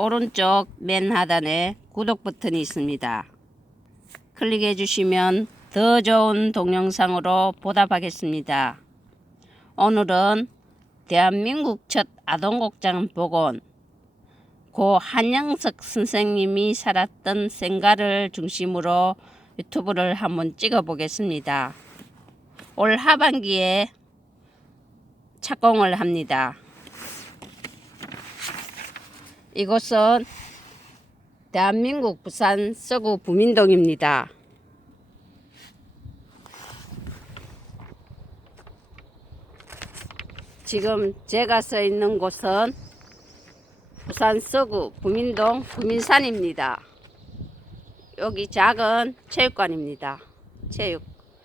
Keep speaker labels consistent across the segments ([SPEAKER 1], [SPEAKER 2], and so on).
[SPEAKER 1] 오른쪽 맨 하단에 구독 버튼이 있습니다. 클릭해 주시면 더 좋은 동영상으로 보답하겠습니다. 오늘은 대한민국 첫 아동극장 복원 고 한영석 선생님이 살았던 생가를 중심으로 유튜브를 한번 찍어 보겠습니다. 올 하반기에 착공을 합니다. 이곳은 대한민국 부산 서구 부민동입니다. 지금 제가 서 있는 곳은 부산 서구 부민동 부민산입니다. 여기 작은 체육관입니다. 체육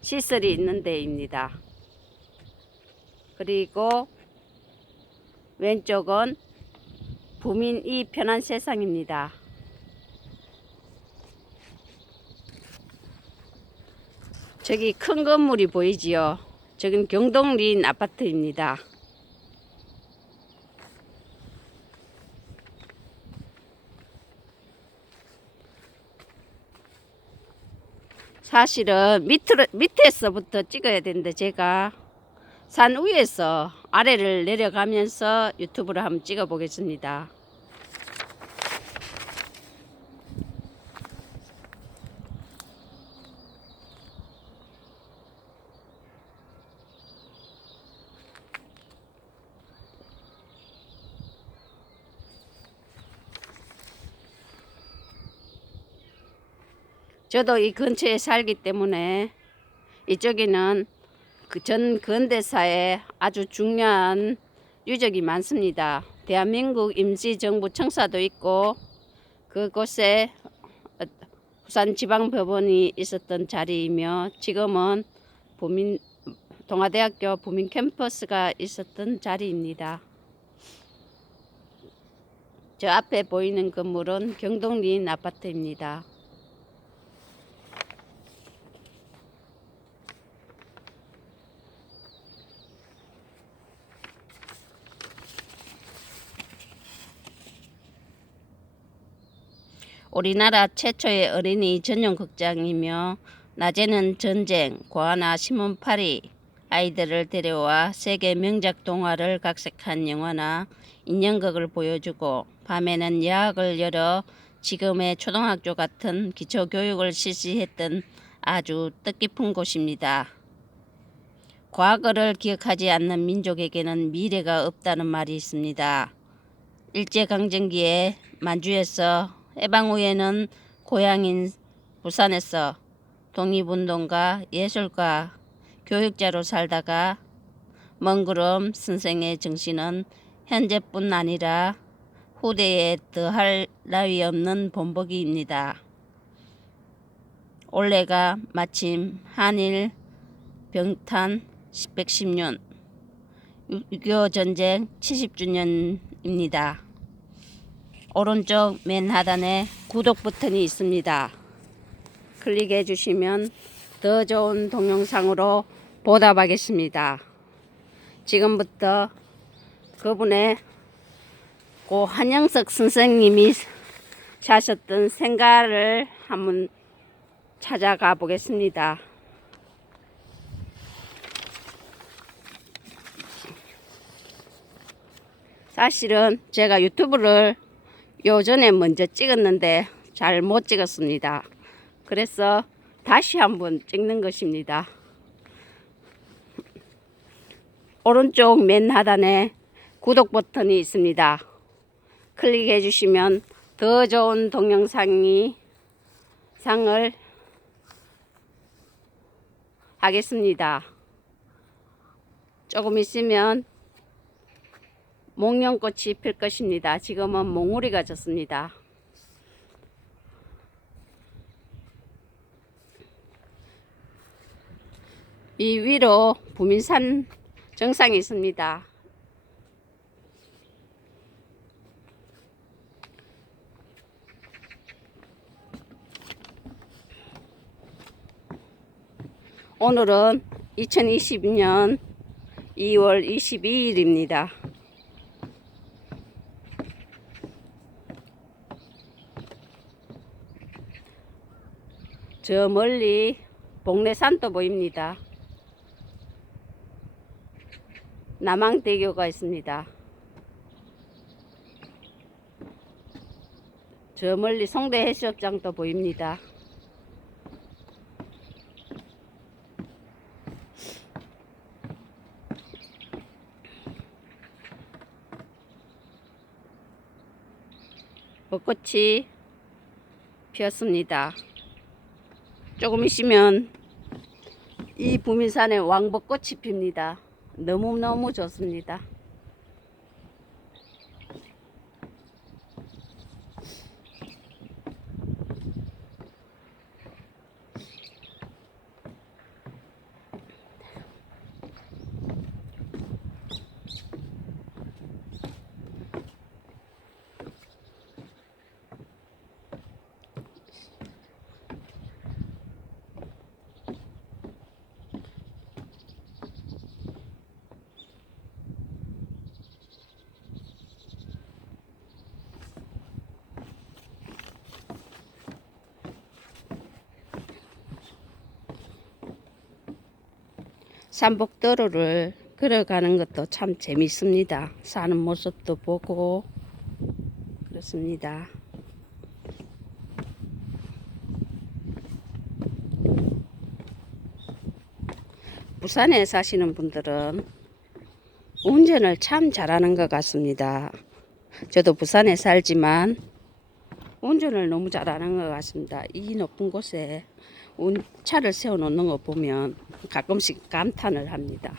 [SPEAKER 1] 시설이 있는 데입니다. 그리고 왼쪽은 부민이 편한 세상입니다. 저기 큰 건물이 보이지요? 저긴 경동린 아파트입니다. 사실은 밑으로, 밑에서부터 찍어야 되는데 제가 산 위에서 아래를 내려가면서 유튜브를 한번 찍어 보겠습니다. 저도 이 근처에 살기 때문에 이쪽에는 그 전 근대사에 아주 중요한 유적이 많습니다. 대한민국 임시정부 청사도 있고 그곳에 부산지방법원이 있었던 자리이며 지금은 부민 동아대학교 부민 캠퍼스가 있었던 자리입니다. 저 앞에 보이는 건물은 경동린 아파트입니다. 우리나라 최초의 어린이 전용 극장이며 낮에는 전쟁, 고아나 신문파리 아이들을 데려와 세계 명작 동화를 각색한 영화나 인형극을 보여주고 밤에는 야학을 열어 지금의 초등학교 같은 기초교육을 실시했던 아주 뜻깊은 곳입니다. 과거를 기억하지 않는 민족에게는 미래가 없다는 말이 있습니다. 일제강점기에 만주에서 해방 후에는 고향인 부산에서 독립운동가, 예술가, 교육자로 살다가 먼그름 선생의 정신은 현재뿐 아니라 후대에 더할 나위 없는 본보기입니다. 올해가 마침 한일 병탄 110년 6.25 전쟁 70주년입니다. 오른쪽 맨 하단에 구독 버튼이 있습니다. 클릭해 주시면 더 좋은 동영상으로 보답하겠습니다. 지금부터 그분의 고 한영석 선생님이 사셨던 생가를 한번 찾아가 보겠습니다. 사실은 제가 유튜브를 요전에 먼저 찍었는데 잘 못 찍었습니다. 그래서 다시 한번 찍는 것입니다. 오른쪽 맨 하단에 구독 버튼이 있습니다. 클릭해 주시면 더 좋은 동영상이 상을 하겠습니다. 조금 있으면 목련꽃이 필 것입니다. 지금은 몽우리가 졌습니다. 이 위로 부민산 정상이 있습니다. 오늘은 2022년 2월 22일입니다. 저 멀리 복내산도 보입니다. 남항대교가 있습니다. 저 멀리 송대 해수욕장도 보입니다. 벚꽃이 피었습니다. 조금 있으면 이 부민산에 왕벚꽃이 핍니다. 너무너무 좋습니다. 산복도로를 걸어가는 것도 참 재밌습니다. 사는 모습도 보고 그렇습니다. 부산에 사시는 분들은 운전을 참 잘하는 것 같습니다. 저도 부산에 살지만 운전을 너무 잘하는 것 같습니다. 이 높은 곳에 운- 차를 세워 놓는 거 보면 가끔씩 감탄을 합니다.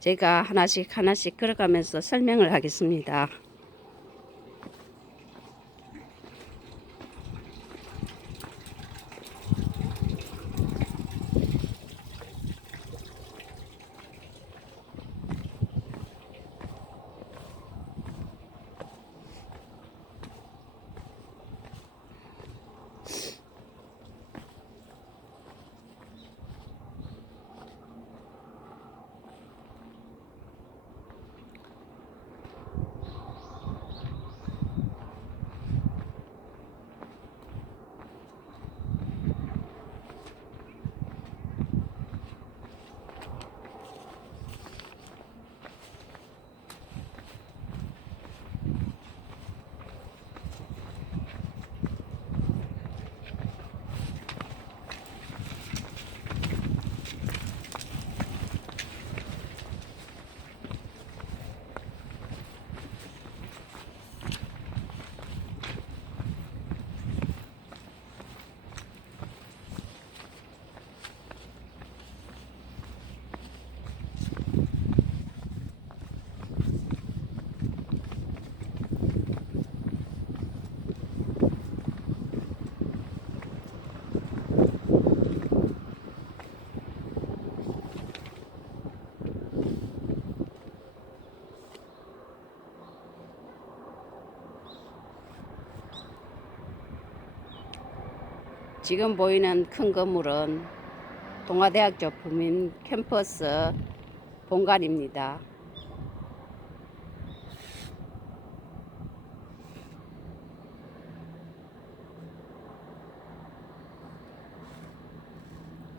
[SPEAKER 1] 제가 하나씩 하나씩 걸어가면서 설명을 하겠습니다. 지금 보이는 큰 건물은 동아대학교 부민 캠퍼스 본관입니다.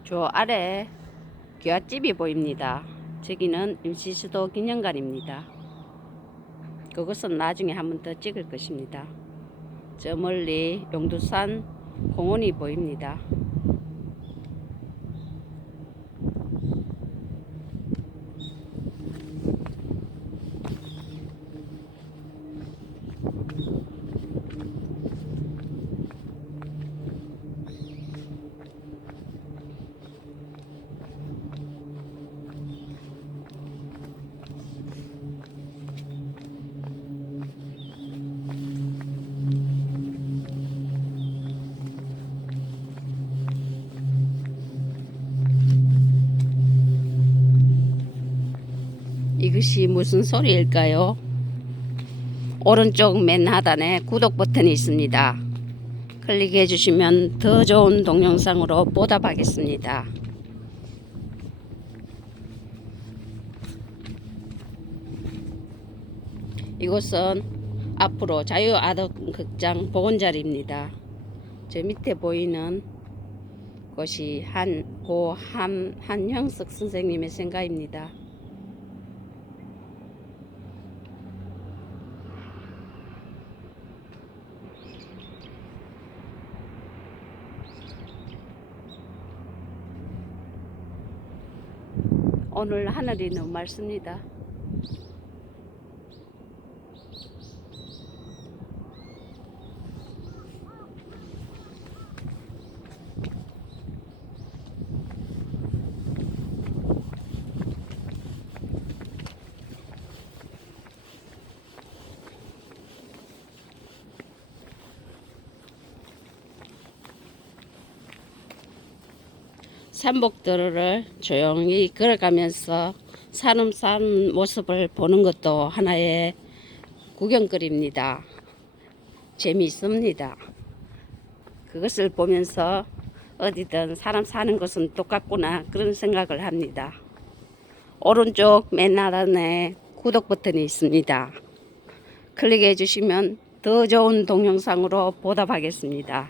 [SPEAKER 1] 저 아래 기와집이 보입니다. 저기는 임시수도 기념관입니다. 그것은 나중에 한번 더 찍을 것입니다. 저 멀리 용두산 공원이 보입니다. 이것이 무슨 소리일까요? 오른쪽 맨 하단에 구독 버튼이 있습니다. 클릭해 주시면 더 좋은 동영상으로 보답하겠습니다. 이곳은 앞으로 자유아동극장 보건자리입니다. 저 밑에 보이는 곳이 한, 고 한, 한형석 선생님의 생가입니다. 오늘 하늘이 너무 맑습니다. 산복도로를 조용히 걸어가면서 산음 산 모습을 보는 것도 하나의 구경거리입니다. 재미있습니다. 그것을 보면서 어디든 사람 사는 것은 똑같구나 그런 생각을 합니다. 오른쪽 맨 하단에 구독 버튼이 있습니다. 클릭해 주시면 더 좋은 동영상으로 보답하겠습니다.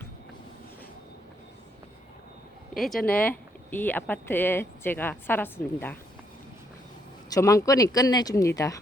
[SPEAKER 1] 예전에 이 아파트에 제가 살았습니다. 조만권이 끝내줍니다.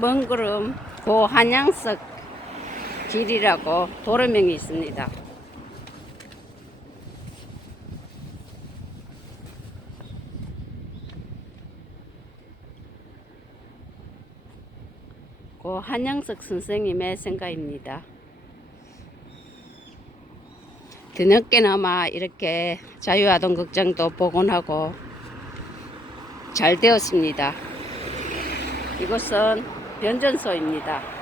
[SPEAKER 1] 먼구름 고한양석 길이라고 도로명이 있습니다. 고 한양석 선생님의 생가입니다. 뒤늦게나마 이렇게 자유아동극장도 복원하고 잘 되었습니다. 이곳은 변전소입니다.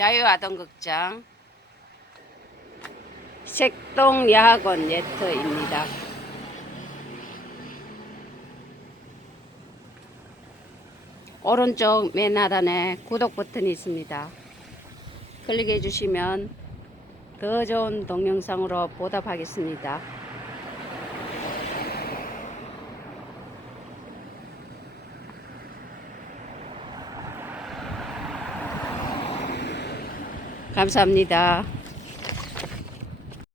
[SPEAKER 1] 자유아동극장 색동야학원 네트입니다. 오른쪽 맨 하단에 구독 버튼이 있습니다. 클릭해 주시면 더 좋은 동영상으로 보답하겠습니다. 감사합니다.